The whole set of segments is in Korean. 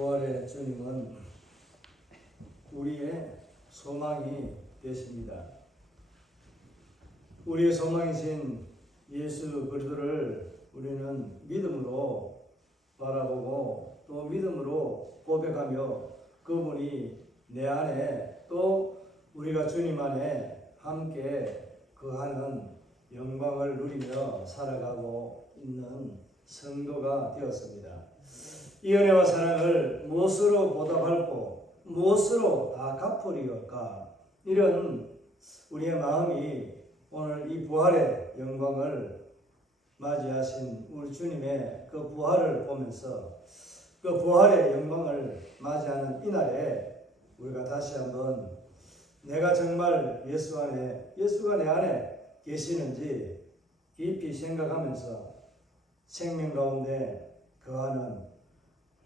부활의 주님은 우리의 소망이 되십니다. 우리의 소망이신 예수 그리스도를 우리는 믿음으로 바라보고 또 믿음으로 고백하며 그분이 내 안에 또 우리가 주님 안에 함께 거하는 영광을 누리며 살아가고 있는 성도가 되었습니다. 이 은혜와 사랑을 무엇으로 보답할고 무엇으로 다 갚으리까? 이런 우리의 마음이 오늘 이 부활의 영광을 맞이하신 우리 주님의 그 부활을 보면서 그 부활의 영광을 맞이하는 이날에 우리가 다시 한번 내가 정말 예수 안에, 예수가 내 안에 계시는지 깊이 생각하면서 생명 가운데 거하는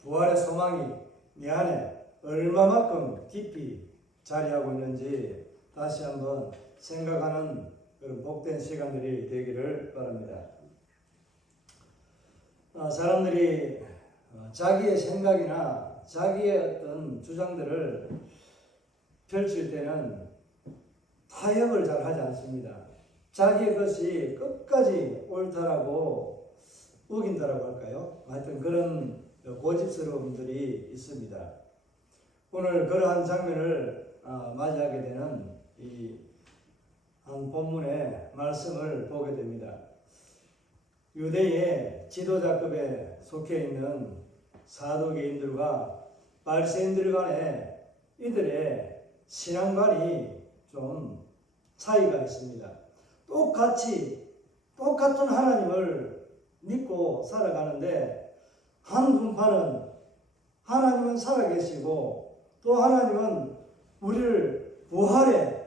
부활의 소망이 내 안에 얼마만큼 깊이 자리하고 있는지 다시 한번 생각하는 그런 복된 시간들이 되기를 바랍니다. 사람들이 자기의 생각이나 자기의 어떤 주장들을 펼칠 때는 타협을 잘 하지 않습니다. 자기의 것이 끝까지 옳다라고 우긴다라고 할까요? 하여튼 그런 고집스러운 분들이 있습니다. 오늘 그러한 장면을 맞이하게 되는 이 한 본문의 말씀을 보게 됩니다. 유대의 지도자급에 속해 있는 사두개인들과 바리새인들 간에 이들의 신앙관이 좀 차이가 있습니다. 똑같은 하나님을 믿고 살아가는데 한 분파는 하나님은 살아계시고 또 하나님은 우리를 부활의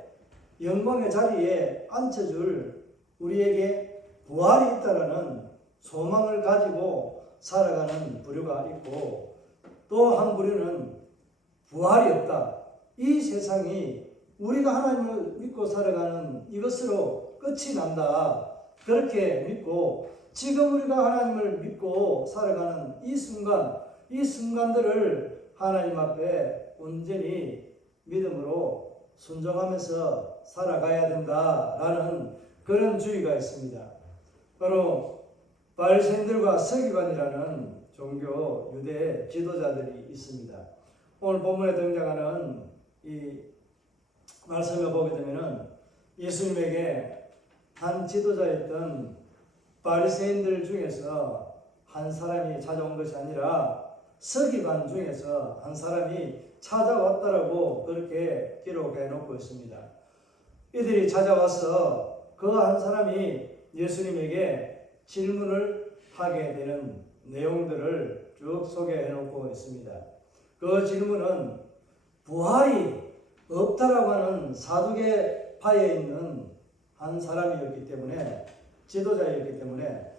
영광의 자리에 앉혀줄 우리에게 부활이 있다라는 소망을 가지고 살아가는 부류가 있고 또 한 부류는 부활이 없다. 이 세상이 우리가 하나님을 믿고 살아가는 이것으로 끝이 난다. 그렇게 믿고 지금 우리가 하나님을 믿고 살아가는 이 순간들을 하나님 앞에 온전히 믿음으로 순종하면서 살아가야 된다라는 그런 주의가 있습니다. 바로 바리새인들과 서기관이라는 종교 유대 지도자들이 있습니다. 오늘 본문에 등장하는 이 말씀을 보게 되면은 예수님에게 한 지도자였던 바리새인들 중에서 한 사람이 찾아온 것이 아니라 서기관 중에서 한 사람이 찾아왔다라고 그렇게 기록해 놓고 있습니다. 이들이 찾아와서 그 한 사람이 예수님에게 질문을 하게 되는 내용들을 쭉 소개해 놓고 있습니다. 그 질문은 부활이 없다라고 하는 사두개파에 있는 한 사람이었기 때문에 지도자였기 때문에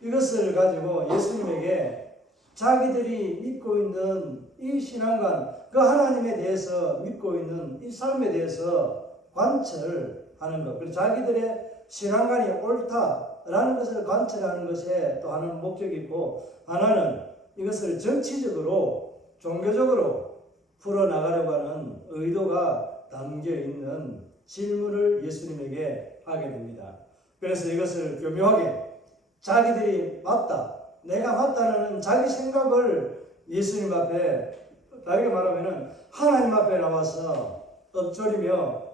이것을 가지고 예수님에게 자기들이 믿고 있는 이 신앙관, 그 하나님에 대해서 믿고 있는 이 삶에 대해서 관철하는 것, 그리고 자기들의 신앙관이 옳다라는 것을 관철하는 것에 또 하나는 목적이 있고 하나는 이것을 정치적으로 종교적으로 풀어나가려고 하는 의도가 담겨있는 질문을 예수님에게 하게 됩니다. 그래서 이것을 교묘하게 자기들이 맞다, 내가 맞다는 자기 생각을 예수님 앞에, 다르게 말하면 하나님 앞에 나와서 엎조리며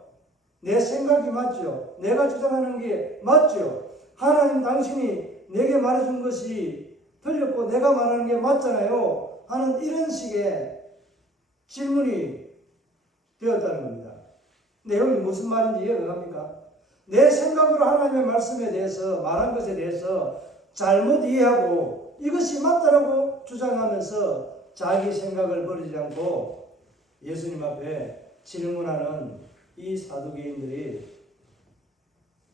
내 생각이 맞죠? 내가 주장하는 게 맞죠? 하나님 당신이 내게 말해준 것이 틀렸고 내가 말하는 게 맞잖아요 하는 이런 식의 질문이 되었다는 겁니다. 내용이 무슨 말인지 이해가 갑니까? 내 생각으로 하나님의 말씀에 대해서 말한 것에 대해서 잘못 이해하고 이것이 맞다라고 주장하면서 자기 생각을 버리지 않고 예수님 앞에 질문하는 이 사두개인들이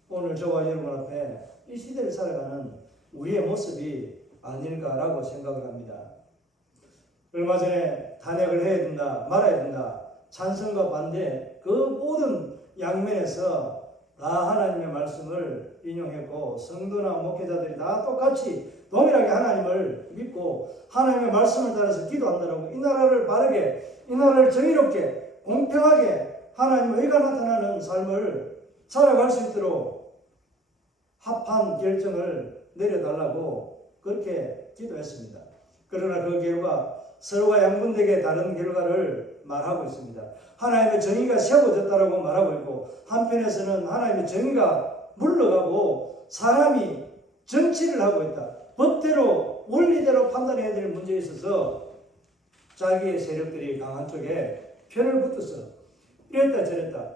오늘 저와 여러분 앞에 이 시대를 살아가는 우리의 모습이 아닐까라고 생각을 합니다. 얼마 전에 탄핵을 해야 된다, 말아야 된다, 찬성과 반대 그 모든 양면에서 다 하나님의 말씀을 인용했고 성도나 목회자들이 다 똑같이 동일하게 하나님을 믿고 하나님의 말씀을 따라서 기도한다라고 이 나라를 바르게, 이 나라를 정의롭게, 공평하게 하나님의 의가 나타나는 삶을 살아갈 수 있도록 합한 결정을 내려달라고 그렇게 기도했습니다. 그러나 그 결과 서로가 양분되게 다른 결과를 말하고 있습니다. 하나님의 정의가 세워졌다라고 말하고 있고, 한편에서는 하나님의 정의가 물러가고 사람이 정치를 하고 있다. 법대로 원리대로 판단해야 될 문제에 있어서 자기의 세력들이 강한 쪽에 편을 붙어서 이랬다 저랬다.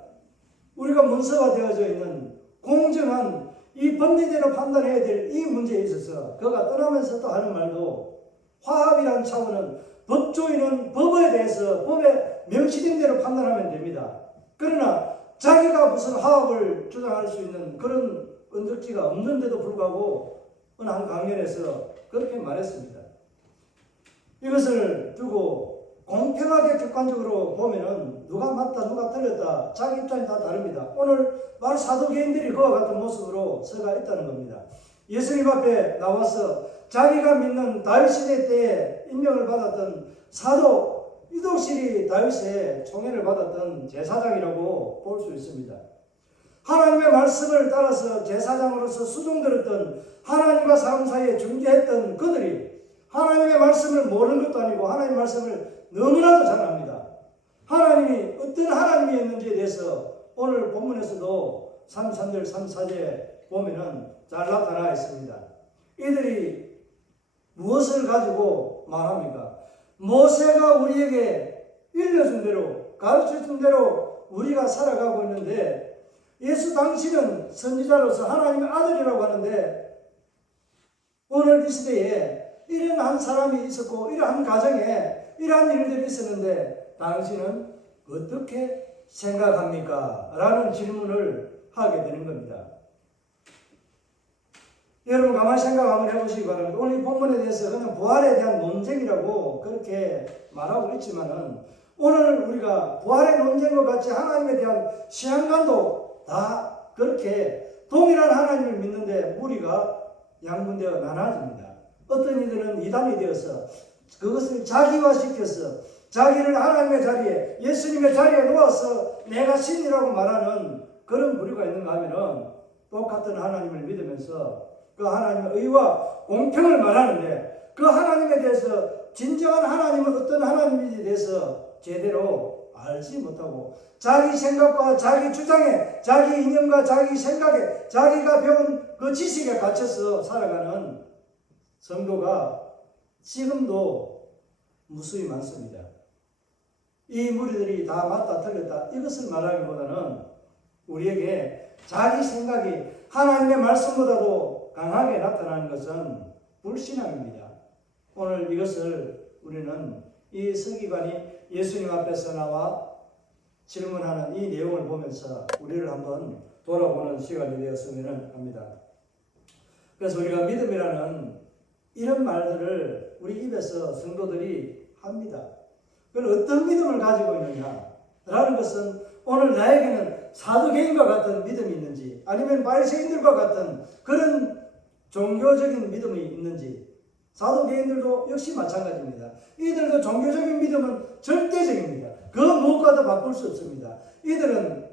우리가 문서화되어져 있는 공정한 이 법리대로 판단해야 될 이 문제에 있어서 그가 떠나면서 또 하는 말도, 화합이라는 차원은 법조인은 법에 대해서 법에 명시된 대로 판단하면 됩니다. 그러나 자기가 무슨 화합을 주장할 수 있는 그런 언덕지가 없는데도 불구하고 어느 한 강연에서 그렇게 말했습니다. 이것을 두고 공평하게 객관적으로 보면은 누가 맞다 누가 틀렸다 자기 입장이 다 다릅니다. 오늘 바로 사도개인들이 그와 같은 모습으로 서가 있다는 겁니다. 예수님 앞에 나와서 자기가 믿는 다윗 시대 때에 임명을 받았던 사도 유독실이 다윗의 총애를 받았던 제사장이라고 볼 수 있습니다. 하나님의 말씀을 따라서 제사장으로서 수종들었던, 하나님과 사람 사이에 중재했던 그들이 하나님의 말씀을 모르는 것도 아니고 하나님의 말씀을 너무나도 잘 압니다. 하나님이 어떤 하나님이었는지에 대해서 오늘 본문에서도 33절 34절에 보면은 잘 나타나 있습니다. 이들이 무엇을 가지고 말합니까? 모세가 우리에게 일러준 대로, 가르쳐준 대로 우리가 살아가고 있는데, 예수 당신은 선지자로서 하나님의 아들이라고 하는데, 오늘 이 시대에 이런 한 사람이 있었고 이러한 가정에 이러한 일들이 있었는데 당신은 어떻게 생각합니까? 라는 질문을 하게 되는 겁니다. 여러분 가만히 생각 한번 해보시기 바랍니다. 오늘 이 본문에 대해서 그냥 부활에 대한 논쟁이라고 그렇게 말하고 있지만은, 오늘 우리가 부활의 논쟁과 같이 하나님에 대한 신앙관도 다 그렇게 동일한 하나님을 믿는데 무리가 양분되어 나눠집니다. 어떤 이들은 이단이 되어서 그것을 자기화시켜서 자기를 하나님의 자리에, 예수님의 자리에 놓아서 내가 신이라고 말하는 그런 부류가 있는가 하면은, 똑같은 하나님을 믿으면서 그 하나님의 의와 공평을 말하는데 그 하나님에 대해서, 진정한 하나님은 어떤 하나님인지에 대해서 제대로 알지 못하고 자기 생각과 자기 주장에, 자기 이념과 자기 생각에, 자기가 배운 그 지식에 갇혀서 살아가는 성도가 지금도 무수히 많습니다. 이 무리들이 다 맞다 틀렸다 이것을 말하기보다는 우리에게 자기 생각이 하나님의 말씀보다도 강하게 나타나는 것은 불신앙입니다. 오늘 이것을 우리는 이 서기관이 예수님 앞에서 나와 질문하는 이 내용을 보면서 우리를 한번 돌아보는 시간이 되었으면 합니다. 그래서 우리가 믿음이라는 이런 말들을 우리 입에서 성도들이 합니다. 그럼 어떤 믿음을 가지고 있느냐라는 것은 오늘 나에게는 사두개인과 같은 믿음이 있는지, 아니면 바리새인들과 같은 그런 종교적인 믿음이 있는지. 사두개인들도 역시 마찬가지입니다. 이들도 종교적인 믿음은 절대적입니다. 그 무엇과도 바꿀 수 없습니다. 이들은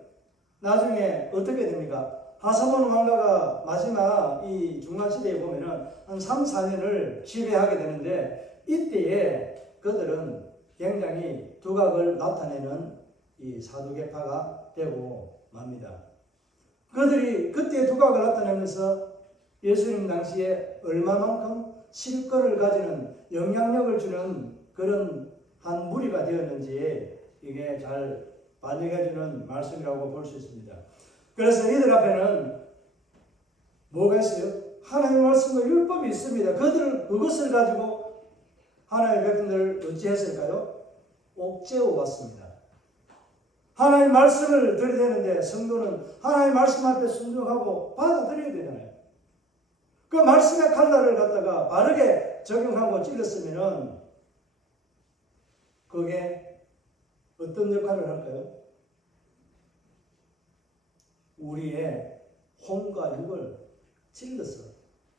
나중에 어떻게 됩니까? 하사몬 왕가가 마지막 이 중간시대에 보면은 한 3, 4년을 지배하게 되는데, 이때에 그들은 굉장히 두각을 나타내는 이 사두개파가 되고 맙니다. 그들이 그때 두각을 나타내면서 예수님 당시에 얼마만큼 실권을 가지는, 영향력을 주는 그런 한 무리가 되었는지 이게 잘 반영해주는 말씀이라고 볼 수 있습니다. 그래서 이들 앞에는 뭐가 있어요? 하나님의 말씀과 율법이 있습니다. 그것을 가지고 하나님의 백성들을 어찌했을까요? 옥죄어 왔습니다. 하나님의 말씀을 들이대는데 성도는 하나님의 말씀 앞에 순종하고 받아들여야 되잖아요. 그 말씀의 칼날을 갖다가 바르게 적용하고 찔렀으면은 그게 어떤 역할을 할까요? 우리의 혼과 육을 찔러서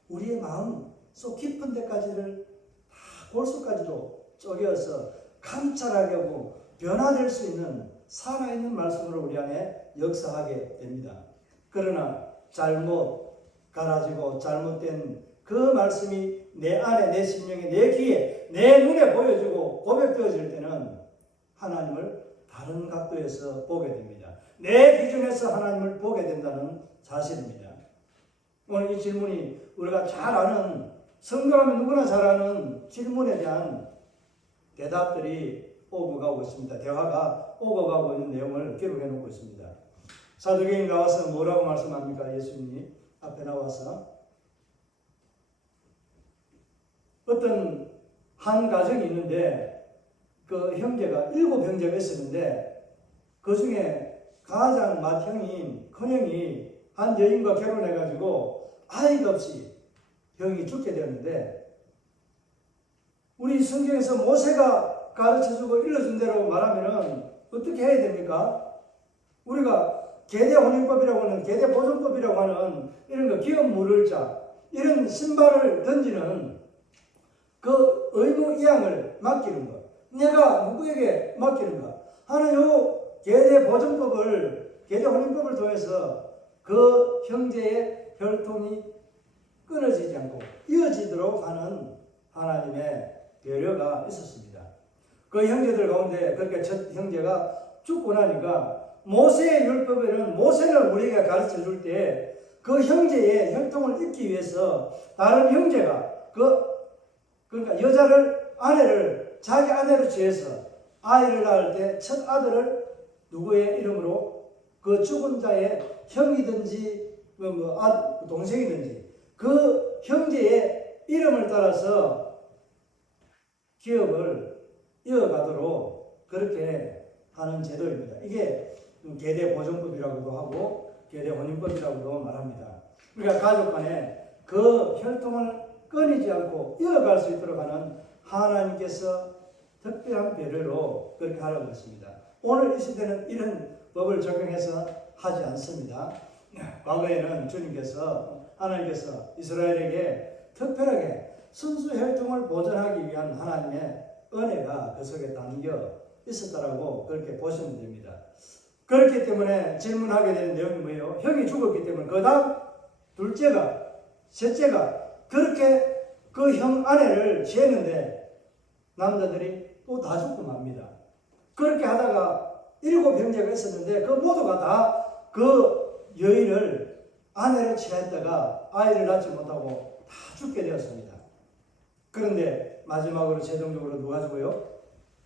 우리의 마음, 속 깊은 데까지를 다 골수까지도 쪼개어서 감찰하게 하고 변화될 수 있는 살아있는 말씀으로 우리 안에 역사하게 됩니다. 그러나 잘못 갈아지고 잘못된 그 말씀이 내 안에, 내 심령에, 내 귀에, 내 눈에 보여지고 고백되어질 때는 하나님을 다른 각도에서 보게 됩니다. 내 기준에서 하나님을 보게 된다는 사실입니다. 오늘 이 질문이 우리가 잘 아는, 성도라면 누구나 잘 아는 질문에 대한 대답들이 오고 가고 있습니다. 대화가 오고 가고 있는 내용을 기록해 놓고 있습니다. 사도행이 나와서 뭐라고 말씀합니까? 예수님이 앞에 나와서 어떤 한 가정이 있는데 그 형제가 7형제가 있었는데 그 중에 가장 맏형인 큰형이 한 여인과 결혼해가지고 아이가 없이 형이 죽게 되었는데 우리 성경에서 모세가 가르쳐주고 일러준 대로 말하면은 어떻게 해야 됩니까? 우리가 계대 혼인법이라고 하는, 계대 보존법이라고 하는 이런 거, 기업 물을 자, 이런 신발을 던지는 그 의무이양을 맡기는 것, 내가 누구에게 맡기는가 하는 요 계대 보존법을, 계대 혼인법을 통해서 그 형제의 혈통이 끊어지지 않고 이어지도록 하는 하나님의 배려가 있었습니다. 그 형제들 가운데 그렇게 첫 형제가 죽고 나니까 모세의 율법에는, 모세는 우리에게 가르쳐 줄 때 그 형제의 혈통을 잇기 위해서 다른 형제가 그러니까 여자를, 아내를 자기 아내로 취해서 아이를 낳을 때 첫 아들을 누구의 이름으로, 그 죽은 자의 형이든지 동생이든지 그 형제의 이름을 따라서 기업을 이어가도록 그렇게 하는 제도입니다. 이게 계대 보존법이라고도 하고 계대 혼인법이라고도 말합니다. 그러니까 가족 간에 그 혈통을 끊이지 않고 이어갈 수 있도록 하는 하나님께서 특별한 배려로 그렇게 하라고 했습니다. 오늘 이 시대는 이런 법을 적용해서 하지 않습니다. 과거에는 하나님께서 이스라엘에게 특별하게 순수 혈통을 보존하기 위한 하나님의 은혜가 그 속에 담겨 있었다라고 그렇게 보시면 됩니다. 그렇기 때문에 질문하게 되는 내용이 뭐예요? 형이 죽었기 때문에 그 다음 둘째가, 셋째가 그렇게 그 형 아내를 취했는데 남자들이 또 다 죽고 맙니다. 그렇게 하다가 7형제가 있었는데 그 모두가 다 그 여인을 아내를 취했다가 아이를 낳지 못하고 다 죽게 되었습니다. 그런데 마지막으로 최종적으로 누가 죽어요?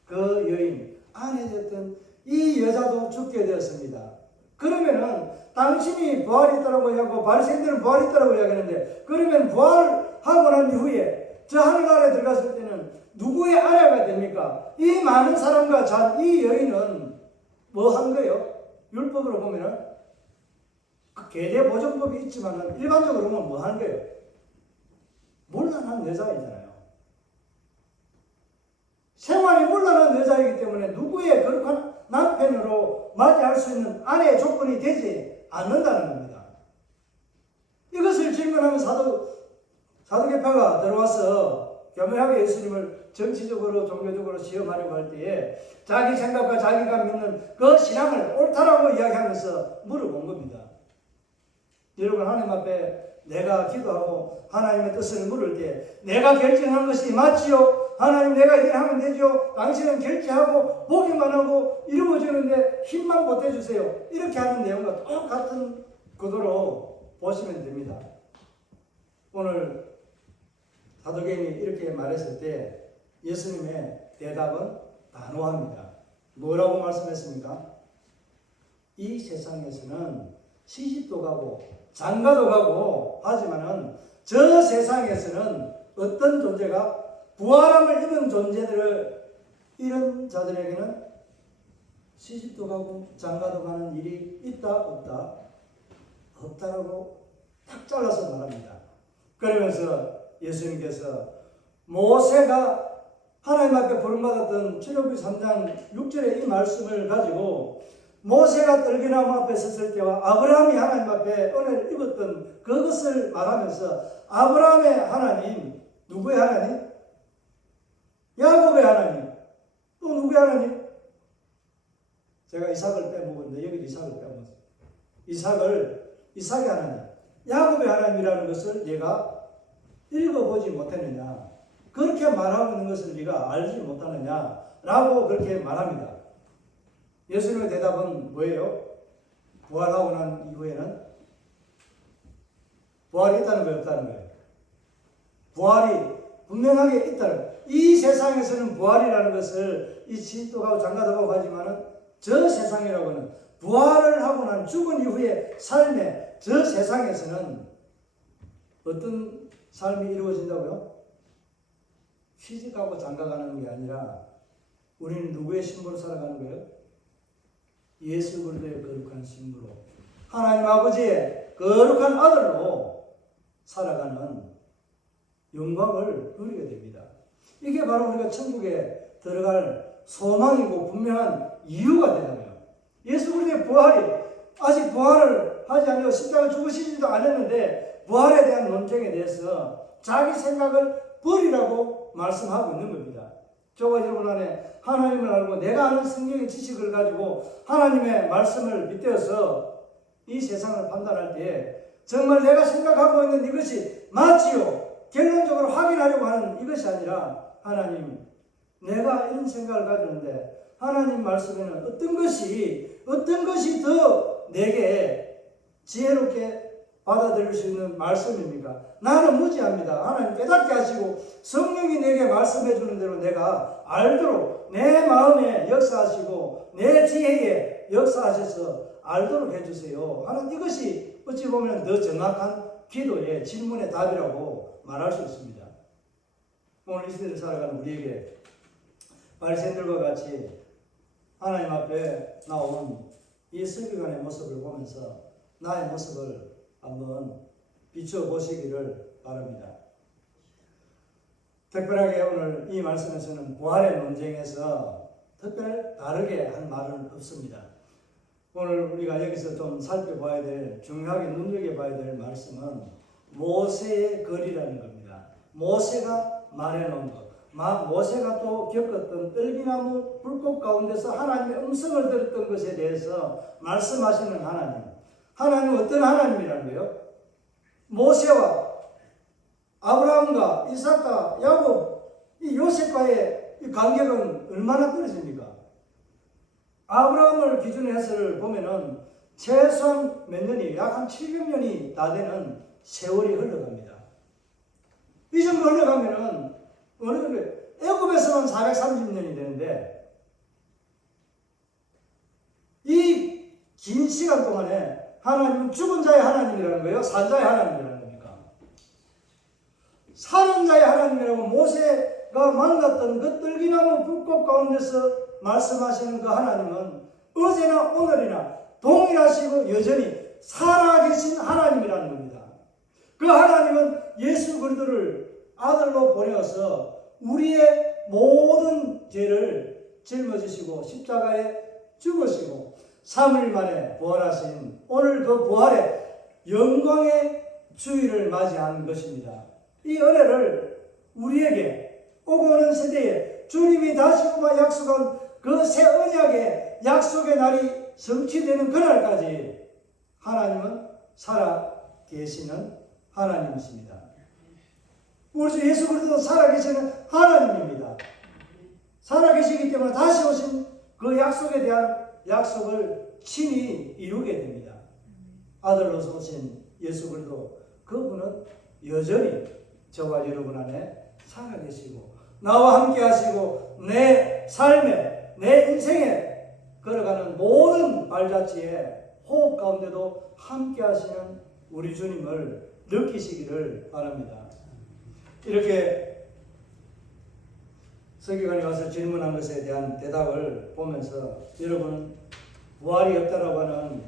그 여인, 아내였던 이 여자도 죽게 되었습니다. 그러면은 당신이 부활이 있다고 이야기하고 바리새인들은 부활이 있다고 이야기하는데, 그러면 부활하고 난 이후에 저 하늘나라에 들어갔을 때는 누구의 아내가 됩니까? 이 많은 사람과 잔 이 여인은 뭐 한 거예요? 율법으로 보면은 그 계대 보존법이 있지만은 일반적으로 보면 뭐 하는 거예요? 몰라난 여자이잖아요. 생활이 몰라난 여자이기 때문에 누구의 거룩한 남편으로 맞이할 수 있는 아내의 조건이 되지 않는다는 겁니다. 이것을 질문하면 사도계파가 들어와서 교묘하게 예수님을 정치적으로 종교적으로 시험하려고 할 때에 자기 생각과 자기가 믿는 그 신앙을 옳다라고 이야기하면서 물어본 겁니다. 여러분, 하나님 앞에 내가 기도하고 하나님의 뜻을 물을 때 내가 결정한 것이 맞지요? 하나님, 내가 이렇게 하면 되죠? 당신은 결제하고 보기만 하고 이루어지는데 힘만 보태주세요. 이렇게 하는 내용과 똑같은 구도로 보시면 됩니다. 오늘 사도행이 이렇게 말했을 때 예수님의 대답은 단호합니다. 뭐라고 말씀했습니까? 이 세상에서는 시집도 가고 장가도 가고 하지만은 저 세상에서는 어떤 존재가 부활함을 입은 존재들을, 이런 자들에게는 시집도 가고 장가도 가는 일이 있다 없다? 없다라고 딱 잘라서 말합니다. 그러면서 예수님께서 모세가 하나님 앞에 부름받았던 출애굽기 3장 6절의 이 말씀을 가지고 모세가 떨기나무 앞에 섰을 때와 아브라함이 하나님 앞에 은혜를 입었던 그것을 말하면서 아브라함의 하나님, 누구의 하나님? 야곱의 하나님. 또 누구의 하나님? 제가 이삭을 빼먹었는데 여기 이삭을 빼먹었어요. 이삭의 하나님, 야곱의 하나님이라는 것을 네가 읽어보지 못했느냐, 그렇게 말하고 있는 것을 네가 알지 못하느냐 라고 그렇게 말합니다. 예수님의 대답은 뭐예요? 부활하고 난 이후에는 부활이 있다는 거예요, 없다는 거예요? 부활이 분명하게 있다는 거예요. 이 세상에서는 부활이라는 것을 이 시인도하고 장가도하고 하지만은 저 세상이라고는 부활을 하고 난 죽은 이후의 삶의 저 세상에서는 어떤 삶이 이루어진다고요? 시집가고 장가가는 게 아니라 우리는 누구의 신부로 살아가는 거예요? 예수 그리스도의 거룩한 신부로, 하나님 아버지의 거룩한 아들로 살아가는 영광을 누리게 됩니다. 이게 바로 우리가 천국에 들어갈 소망이고 분명한 이유가 되잖아요. 예수 그리스도의 부활이 아직 부활을 하지 않고 십자가를 죽으시지도 않았는데 부활에 대한 논쟁에 대해서 자기 생각을 버리라고 말씀하고 있는 겁니다. 저와 여러분 안에 하나님을 알고 내가 아는 성경의 지식을 가지고 하나님의 말씀을 빗대어서 이 세상을 판단할 때 정말 내가 생각하고 있는 이것이 맞지요? 결론적으로 확인하려고 하는 이것이 아니라 하나님, 내가 이런 생각을 가지는데 하나님 말씀에는 어떤 것이 더 내게 지혜롭게 받아들일 수 있는 말씀입니까? 나는 무지합니다. 하나님 깨닫게 하시고 성령이 내게 말씀해 주는 대로 내가 알도록 내 마음에 역사하시고 내 지혜에 역사하셔서 알도록 해주세요 하는 이것이 어찌 보면 더 정확한 기도의 질문의 답이라고 말할 수 있습니다. 오늘 이 시대를 살아가는 우리에게 바리새인들과 같이 하나님 앞에 나온 이 서기관의 모습을 보면서 나의 모습을 한번 비춰보시기를 바랍니다. 특별하게 오늘 이 말씀에서는 부활의 논쟁에서 특별히 다르게 한 말은 없습니다. 오늘 우리가 여기서 좀 살펴봐야 될, 중요하게 눈여겨봐야 될 말씀은 모세의 글이라는 겁니다. 모세가 말해놓은 것, 모세가 또 겪었던 떨기나무 불꽃 가운데서 하나님의 음성을 들었던 것에 대해서 말씀하시는 하나님. 하나님은 어떤 하나님이라는 거예요? 모세와 아브라함과 이삭과 야곱, 이 요셉과의 이 관계는 얼마나 떨어집니까? 아브라함을 기준으로 해서 보면은 최소한 몇 년이, 약 한 700년이 다 되는 세월이 흘러갑니다. 이 정도 흘러가면은 어느 정도, 애굽에서만 430년이 되는데 이 긴 시간 동안에 하나님은 죽은 자의 하나님이라는 거예요? 산 자의 하나님이라는 겁니까? 사는 자의 하나님이라고 모세가 만났던 그 떨기나무 불꽃 가운데서 말씀하시는 그 하나님은 어제나 오늘이나 동일하시고 여전히 살아계신 하나님이라는 겁니다. 그 하나님은 예수 그리스도를 아들로 보내어서 우리의 모든 죄를 짊어지시고 십자가에 죽으시고 3일 만에 부활하신 오늘 그 부활의 영광의 주일을 맞이하는 것입니다. 이 은혜를 우리에게 오고 오는 세대에 주님이 다시 오마 약속한 그 새 언약의 약속의 날이 성취되는 그날까지 하나님은 살아 계시는 하나님이십니다. 우리 주 예수 그리스도 살아 계시는 하나님입니다. 살아 계시기 때문에 다시 오신 그 약속에 대한 약속을 친히 이루게 됩니다. 아들로서 오신 예수 그리스도, 그분은 여전히 저와 여러분 안에 살아 계시고 나와 함께 하시고 내 삶에, 내 인생에 걸어가는 모든 발자취에 호흡 가운데도 함께 하시는 우리 주님을 느끼시기를 바랍니다. 이렇게 서기관이 와서 질문한 것에 대한 대답을 보면서 여러분은 부활이 없다라고 하는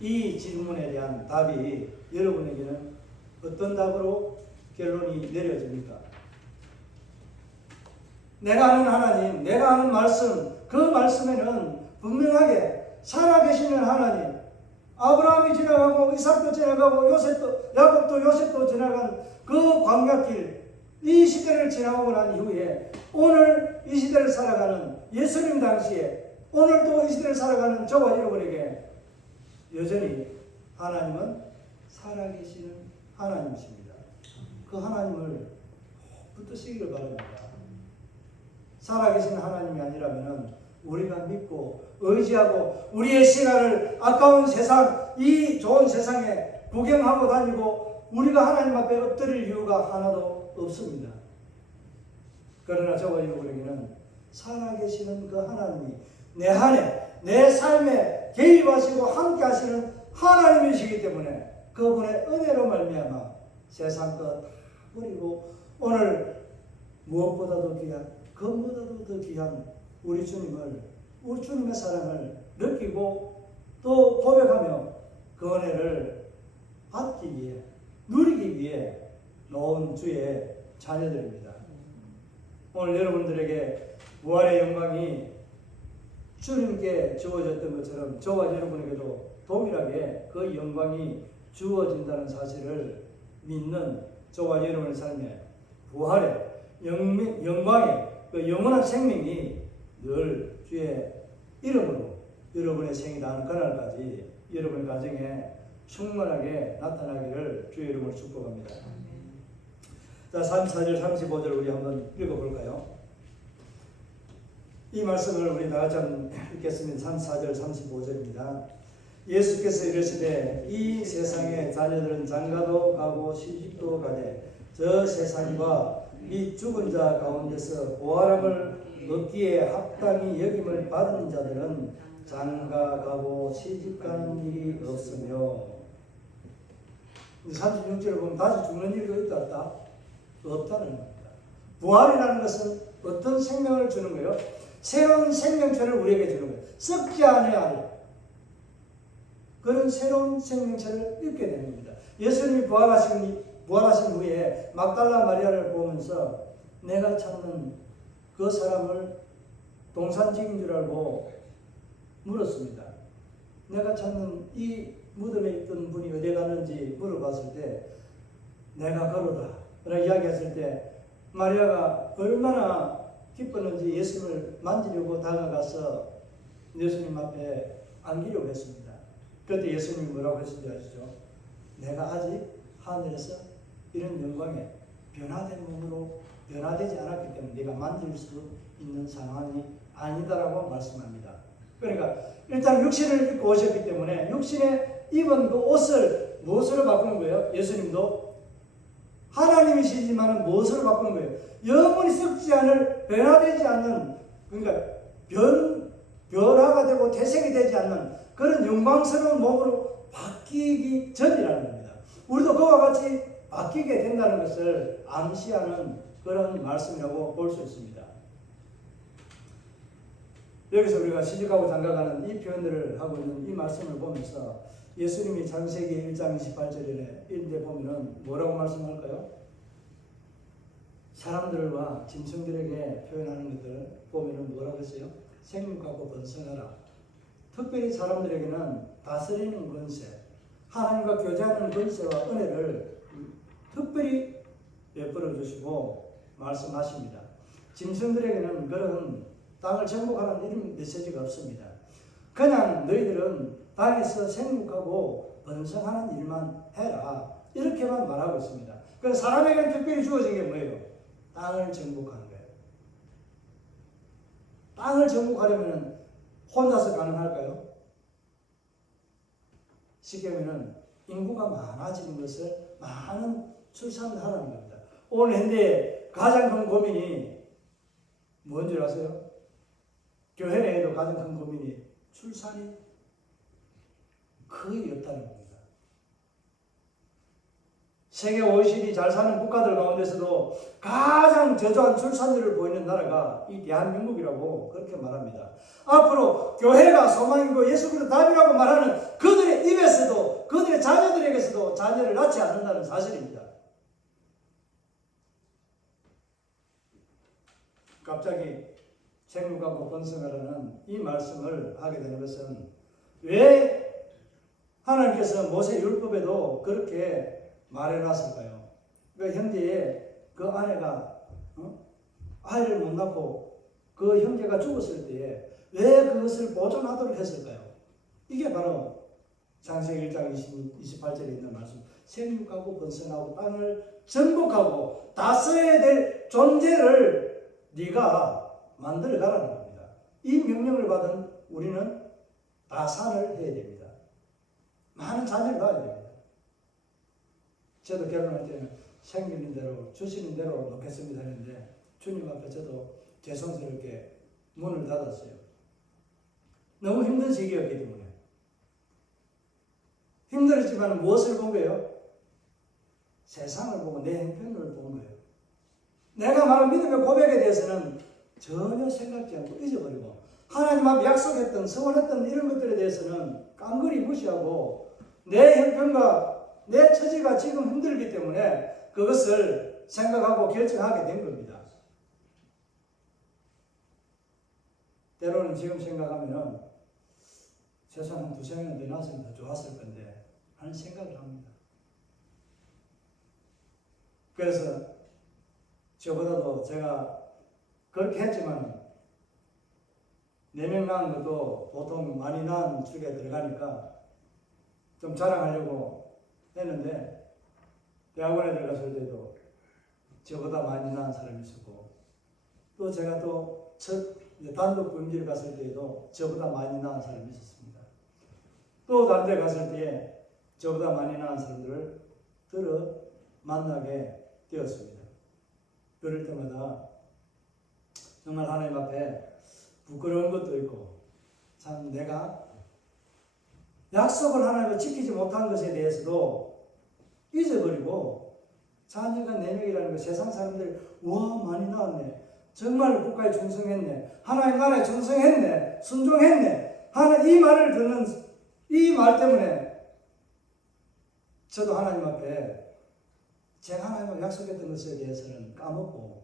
이 질문에 대한 답이 여러분에게는 어떤 답으로 결론이 내려집니까? 내가 아는 하나님, 내가 아는 말씀, 그 말씀에는 분명하게 살아계시는 하나님, 아브라함이 지나가고 이삭도 지나가고 요셉도 야곱도 요셉도 지나간 그 광야길, 이 시대를 지나고 난 이후에 오늘 이 시대를 살아가는 예수님 당시에 오늘도 이 시대를 살아가는 저와 여러분에게 여전히 하나님은 살아계시는 하나님이십니다. 그 하나님을 붙드시기를 바랍니다. 살아계신 하나님이 아니라면 우리가 믿고 의지하고 우리의 시간을 아까운 세상, 이 좋은 세상에 구경하고 다니고 우리가 하나님 앞에 엎드릴 이유가 하나도 없습니다. 그러나 저와 여러분에게는 살아계시는 그 하나님이 내 안에, 내 삶에 개입하시고 함께 하시는 하나님이시기 때문에 그분의 은혜로 말미암아 세상 것 버리고 오늘 무엇보다도 귀한, 그것보다도 더 귀한 우리 주님을, 우리 주님의 사랑을 느끼고 또 고백하며 그 은혜를 받기 위해, 누리기 위해 놓은 주의 자녀들입니다. 오늘 여러분들에게 부활의 영광이 주님께 주어졌던 것처럼 저와 여러분에게도 동일하게 그 영광이 주어진다는 사실을 믿는 저와 여러분의 삶에 부활의 영광의 그 영원한 생명이 늘 주의 이름으로 여러분의 생이 나는 그날까지 여러분의 가정에 충만하게 나타나기를 주의 이름으로 축복합니다. 자, 34절 35절 우리 한번 읽어볼까요? 이 말씀을 우리 다같이 한번 읽겠습니다. 34절 35절입니다. 예수께서 이르시되 이 세상의 자녀들은 장가도 가고 시집도 가되 저 세상과 이 죽은 자 가운데서 부활함을 얻기에 합당히 여김을 받은 자들은 장가 가고 시집 가는 일이 없으며 36절을 보면 다시 죽는 일이 있다 없다? 없다는 겁니다. 부활이라는 것은 어떤 생명을 주는 거예요? 새로운 생명체를 우리에게 주는 거예요. 썩지 않아야 할 그런 새로운 생명체를 입게 되는 겁니다. 예수님이 부활하신 후에 막달라 마리아를 보면서 내가 찾는 그 사람을 동산직인 줄 알고 물었습니다. 내가 찾는 이 무덤에 있던 분이 어디 갔는지 물어봤을 때 내가 그러다 라고 이야기했을 때 마리아가 얼마나 기뻤는지 예수님을 만지려고 다가가서 예수님 앞에 안기려고 했습니다. 그때 예수님이 뭐라고 했는지 아시죠? 내가 아직 하늘에서 이런 영광에 변화된 몸으로 변화되지 않았기 때문에 네가 만질 수 있는 상황이 아니다라고 말씀합니다. 그러니까 일단 육신을 입고 오셨기 때문에 육신에 입은 그 옷을 무엇으로 바꾸는 거예요? 예수님도 하나님이시지만 무엇으로 바꾸는 거예요? 영원히 썩지 않을, 변화되지 않는, 그러니까 변화가 되고 태생이 되지 않는 그런 영광스러운 몸으로 바뀌기 전이라는 겁니다. 우리도 그와 같이 바뀌게 된다는 것을 암시하는 그런 말씀이라고 볼 수 있습니다. 여기서 우리가 시집가고 장가가는 이 표현들을 하고 있는 이 말씀을 보면서 예수님이 창세기 1장 28절에 이런데 보면은 뭐라고 말씀할까요? 사람들과 짐승들에게 표현하는 것들 보면은 뭐라고 했어요? 생육하고 번성하라. 특별히 사람들에게는 다스리는 권세, 하나님과 교제하는 권세와 은혜를 특별히 베풀어 주시고 말씀하십니다. 짐승들에게는 그런 땅을 정복하는 이런 메시지가 없습니다. 그냥 너희들은 땅에서 생육하고 번성하는 일만 해라. 이렇게만 말하고 있습니다. 그래서 사람에게는 특별히 주어진 게 뭐예요? 땅을 정복하는 거예요. 땅을 정복하려면 혼자서 가능할까요? 쉽게 하면 인구가 많아지는 것을 많은 출산을 하라는 겁니다. 오늘 현대의 가장 큰 고민이 뭔 줄 아세요? 교회 내에도 가장 큰 고민이 출산이 거의 없다는 겁니다. 세계 OECD 잘 사는 국가들 가운데서도 가장 저조한 출산율을 보이는 나라가 이 대한민국이라고 그렇게 말합니다. 앞으로 교회가 소망이고 예수 그리스도 답이라고 말하는 그들의 입에서도 그들의 자녀들에게서도 자녀를 낳지 않는다는 사실입니다. 갑자기 생육하고 번성하라는 이 말씀을 하게 되는 것은 왜 하나님께서 모세 율법에도 그렇게 말해놨을까요? 그 형제의 그 아내가 아이를 못 낳고 그 형제가 죽었을 때에 왜 그것을 보존하도록 했을까요? 이게 바로 창세기 1장 28절에 있는 말씀. 생육하고 번성하고 땅을 정복하고 다스려야 될 존재를 네가 만들어 가라는 겁니다. 이 명령을 받은 우리는 다산을 해야 됩니다. 많은 자녀를 낳아야 됩니다. 저도 결혼할 때는 생기는 대로 주시는 대로 놓겠습니다 했는데 주님 앞에 저도 죄송스럽게 문을 닫았어요. 너무 힘든 시기였기 때문에. 힘들었지만 무엇을 본 거예요? 세상을 보고 내 형편을 본 거예요. 내가 말한 믿음의 고백에 대해서는 전혀 생각지 않고 잊어버리고 하나님 앞에 약속했던 서원했던 이런 것들에 대해서는 깡그리 무시하고 내 형편과 내 처지가 지금 힘들기 때문에 그것을 생각하고 결정하게 된 겁니다. 때로는 지금 생각하면은 최소한 한 2-3년 더 나왔으면 더 좋았을 건데 하는 생각을 합니다. 그래서 저보다도 제가 그렇게 했지만 4명 낳은 것도 보통 많이 낳은 축에 들어가니까 좀 자랑하려고 했는데 대학원에 들어갔을 때도 저보다 많이 낳은 사람이 있었고 또 제가 또 첫 단독 부임지를 갔을 때에도 저보다 많이 낳은 사람이 있었습니다. 또 다른 데 갔을 때에 저보다 많이 낳은 사람들을 들어 만나게 되었습니다. 그럴 때마다 정말 하나님 앞에 부끄러운 것도 있고 참 내가 약속을 하나님과 지키지 못한 것에 대해서도 잊어버리고 자녀가 4명이라는 거 세상 사람들이 와 많이 낳았네. 정말 국가에 충성했네. 하나님 나라에 충성했네. 순종했네. 이 말을 듣는 이 말 때문에 저도 하나님 앞에 제가 하나님과 약속했던 것에 대해서는 까먹고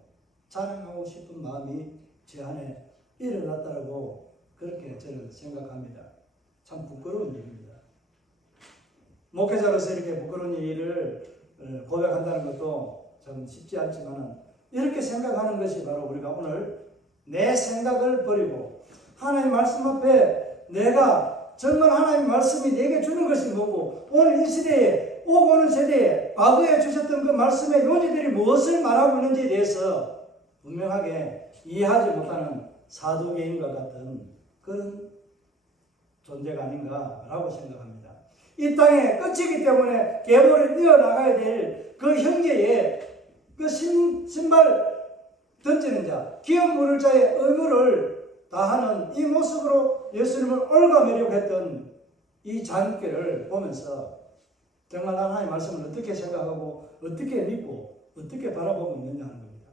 자랑하고 싶은 마음이 제 안에 일어났다고 그렇게 저는 생각합니다. 참 부끄러운 일입니다. 목회자로서 이렇게 부끄러운 일을 고백한다는 것도 참 쉽지 않지만 이렇게 생각하는 것이 바로 우리가 오늘 내 생각을 버리고 하나님 말씀 앞에 내가 정말 하나님 말씀이 내게 주는 것이 뭐고 오늘 이 시대에 오고 오는 세대에 과거에 주셨던 그 말씀의 요지들이 무엇을 말하고 있는지에 대해서 분명하게 이해하지 못하는 사도계인과 같은 그런 존재가 아닌가라고 생각합니다. 이 땅의 끝이기 때문에 계보를 이어나가야 될 그 형제의 그 신발 던지는 자, 기업 물을 자의 의무를 다하는 이 모습으로 예수님을 올가매려고 했던 이 자녀께를 보면서 정말 하나님의 말씀을 어떻게 생각하고 어떻게 믿고 어떻게 바라보고 있느냐 하는 겁니다.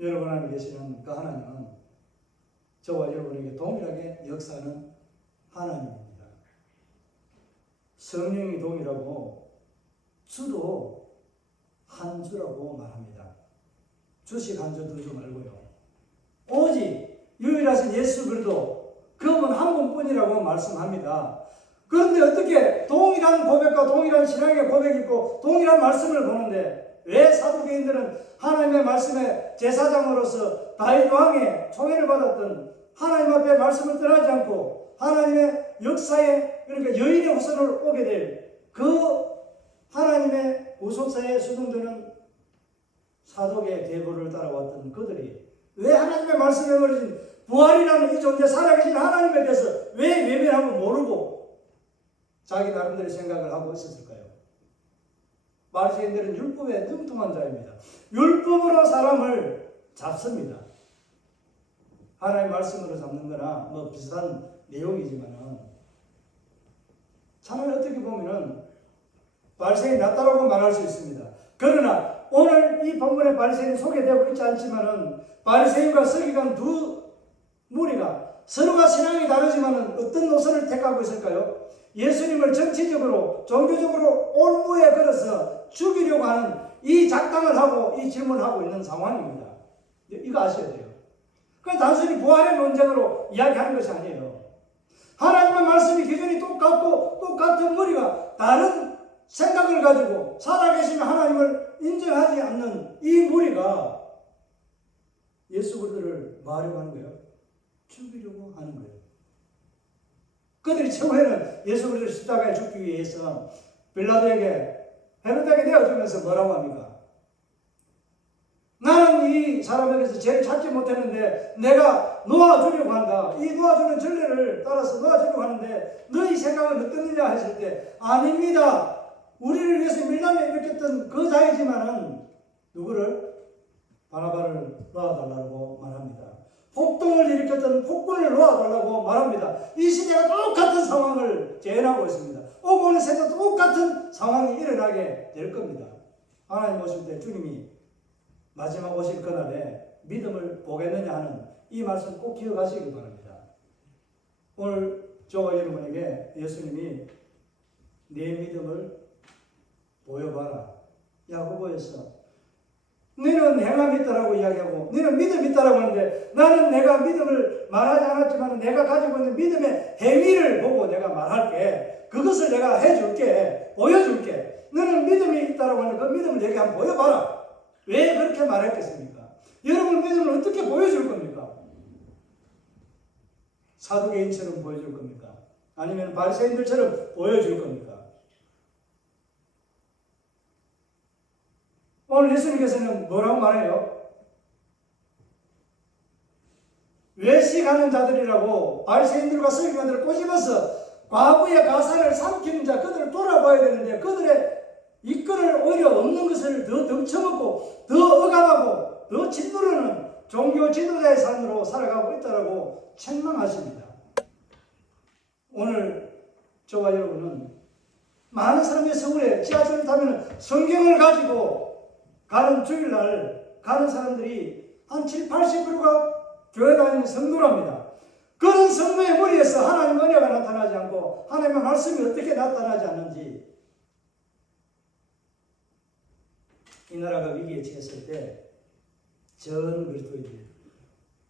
여러분 안에 계시는 그 하나님은 저와 여러분에게 동일하게 역사하는 하나님입니다. 성령이 동일하고 주도 한 주라고 말합니다. 주식 한 주, 두 주 말고요. 오직 유일하신 예수 그리스도 그분 한 분뿐이라고 말씀합니다. 그런데 어떻게 동일한 고백과 동일한 신앙의 고백이 있고 동일한 말씀을 보는데 왜 사도계인들은 하나님의 말씀의 제사장으로서 다윗 왕의 총애를 받았던 하나님 앞에 말씀을 떠나지 않고 하나님의 역사에 그러니까 여인의 후손을 오게 될 그 하나님의 후손사에 수동되는 사도계의 계보를 따라왔던 그들이 왜 하나님의 말씀에 버려진 부활이라는 이 존재 살아계신 하나님에 대해서 왜 외면하고 모르고 자기 나름대로 생각을 하고 있었을까요? 바리새인들은 율법에 능통한 자입니다. 율법으로 사람을 잡습니다. 하나님의 말씀으로 잡는 거나 뭐 비슷한 내용이지만은 참으로 어떻게 보면은 바리새인이 낫다라고 말할 수 있습니다. 그러나 오늘 이 본문에 바리새인이 소개되고 있지 않지만은 바리새인과 서기관 두 무리가 서로가 신앙이 다르지만은 어떤 노선을 택하고 있을까요? 예수님을 정치적으로 종교적으로 올무에 걸어서 죽이려고 하는 이 작당을 하고 이 질문을 하고 있는 상황입니다. 이거 아셔야 돼요. 그 단순히 부활의 논쟁으로 이야기하는 것이 아니에요. 하나님의 말씀이 기준이 똑같고 똑같은 무리가 다른 생각을 가지고 살아계신 하나님을 인정하지 않는 이 무리가 예수 그리스도를 뭐 하려고 하는 거예요? 죽이려고 하는 거예요. 그들이 처음에는 예수 그리스도 십자가에 죽기 위해서 빌라도에게 헤로데에게 내어주면서 뭐라고 합니까? 나는 이 사람에게서 죄를 찾지 못했는데 내가 놓아주려고 한다. 이 놓아주는 전례를 따라서 놓아주려고 하는데 너희 생각은 어떻느냐 했을 때 아닙니다. 우리를 위해서 밀란을 일으켰던 그 자이지만은 누구를? 바나바를 놓아달라고 말합니다. 폭동을 일으켰던 폭군을 놓아달라고 말합니다. 이 시대가 똑같은 상황을 재현하고 있습니다. 오고 오는 세대도 똑같은 상황이 일어나게 될 겁니다. 하나님 오실 때 주님이 마지막 오실 그날에 믿음을 보겠느냐 하는 이 말씀 꼭 기억하시기 바랍니다. 오늘 저와 여러분에게 예수님이 내 믿음을 보여봐라. 야고보에서 너는 행함이 있다라고 이야기하고 너는 믿음이 있다라고 하는데 나는 내가 믿음을 말하지 않았지만 내가 가지고 있는 믿음의 행위를 보고 내가 말할게. 그것을 내가 해줄게. 보여줄게. 너는 믿음이 있다라고 하는데 그 믿음을 내게 한번 보여봐라. 왜 그렇게 말했겠습니까? 여러분 믿음을 어떻게 보여줄 겁니까? 사두개인처럼 보여줄 겁니까? 아니면 바리새인들처럼 보여줄 겁니까? 오늘 예수님께서는 뭐라고 말해요? 외식하는 자들이라고 바리새인들과 서기관들을 꼬집어서 과부의 가사를 삼키는 자 그들을 돌아봐야 되는데 그들의 이끌을 오히려 없는 것을 더 덩쳐먹고 더 억압하고 더 짓누르는 종교 지도자의 삶으로 살아가고 있다라고 책망하십니다. 오늘 저와 여러분은 많은 사람의 서울에 지하철을 타면 성경을 가지고 가는 주일날 가는 사람들이 한 70, 80%가 교회 다니는 성도랍니다. 그런 성도의 머리에서 하나님의 은혜가 나타나지 않고 하나님의 말씀이 어떻게 나타나지 않는지 이 나라가 위기에 처했을 때 전 그리스도인들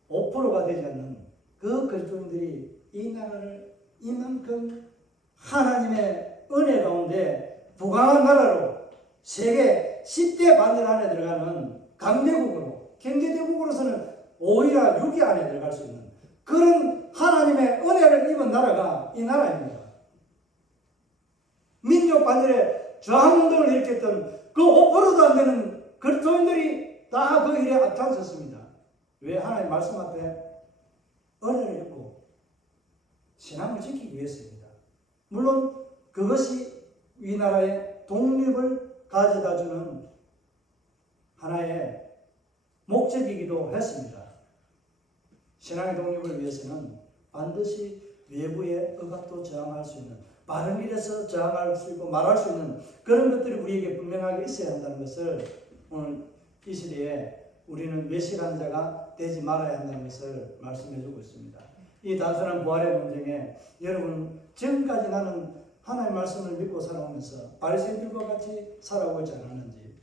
5%가 되지 않는 그 그리스도인들이 이 나라를 이만큼 하나님의 은혜 가운데 부강한 나라로 세계 10대 반열 안에 들어가는 강대국으로 경제대국으로서는 5위나 6위 안에 들어갈 수 있는 그런 하나님의 은혜를 입은 나라가 이 나라입니다. 민족 반열에 저항운동을 일으켰던 그 5%도 안 되는 그리스도인들이 다 그 일에 앞장섰습니다. 왜? 하나님 말씀 앞에 은혜를 입고 신앙을 지키기 위해서입니다. 물론 그것이 이 나라의 독립을 가져다주는 하나의 목적이기도 했습니다. 신앙의 독립을 위해서는 반드시 외부의 억압도 저항할 수 있는 바른 길에서 저항할 수 있고 말할 수 있는 그런 것들이 우리에게 분명하게 있어야 한다는 것을 오늘 이 시대에 우리는 외식하는 자가 되지 말아야 한다는 것을 말씀해 주고 있습니다. 이 단순한 부활의 논쟁에 여러분 지금까지 나는 하나님의 말씀을 믿고 살아오면서 바리새인들과 같이 살아오고 있지 않았는지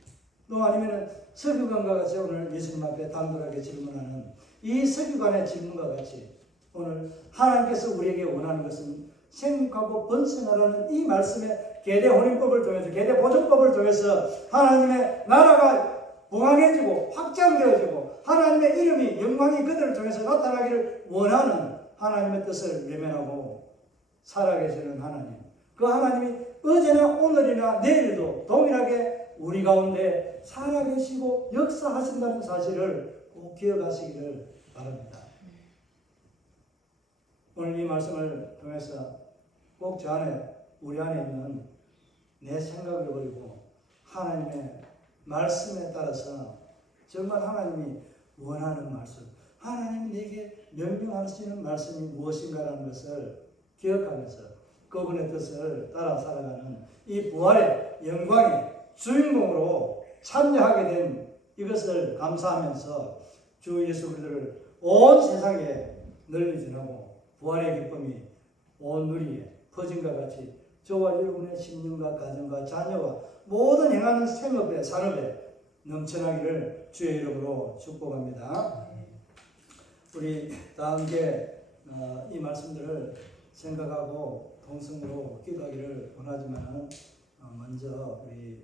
또 아니면 서기관과 같이 오늘 예수님 앞에 단돌하게 질문하는 이 서기관의 질문과 같이 오늘 하나님께서 우리에게 원하는 것은 생육하고 번성하라는 이 말씀의 계대 혼인법을 통해서 계대 보존법을 통해서 하나님의 나라가 부강해지고 확장되어지고 하나님의 이름이 영광이 그들을 통해서 나타나기를 원하는 하나님의 뜻을 외면하고 살아계시는 하나님 그 하나님이 어제나 오늘이나 내일도 동일하게 우리 가운데 살아계시고 역사하신다는 사실을 꼭 기억하시기를 바랍니다. 오늘 이 말씀을 통해서 꼭 저 안에 우리 안에 있는 내 생각을 버리고 하나님의 말씀에 따라서 정말 하나님이 원하는 말씀 하나님이 내게 명령하시는 말씀이 무엇인가라는 것을 기억하면서 그분의 뜻을 따라 살아가는 이 부활의 영광의 주인공으로 참여하게 된 이것을 감사하면서 주 예수 그리스도를 온 세상에 널리 전하고 부활의 기쁨이 온 누리에 퍼진과 같이 저와 여러분의 신령과 가정과 자녀와 모든 행하는 생업에 산업에 넘쳐나기를 주의 이름으로 축복합니다. 우리 다 함께 이 말씀들을 생각하고 동성으로 기도하기를 원하지만 먼저 우리